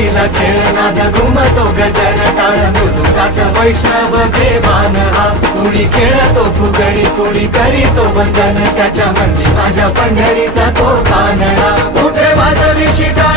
घडीला खेळ नाद घुमतो गजर टाळ मृदुंगात वैष्णव देवान हा कुणी खेळतो फुगडी कुणी करीतो वंदन त्याच्या मंदी माझ्या पंढरीचा तो कानडा कुठे वाजवी शिटा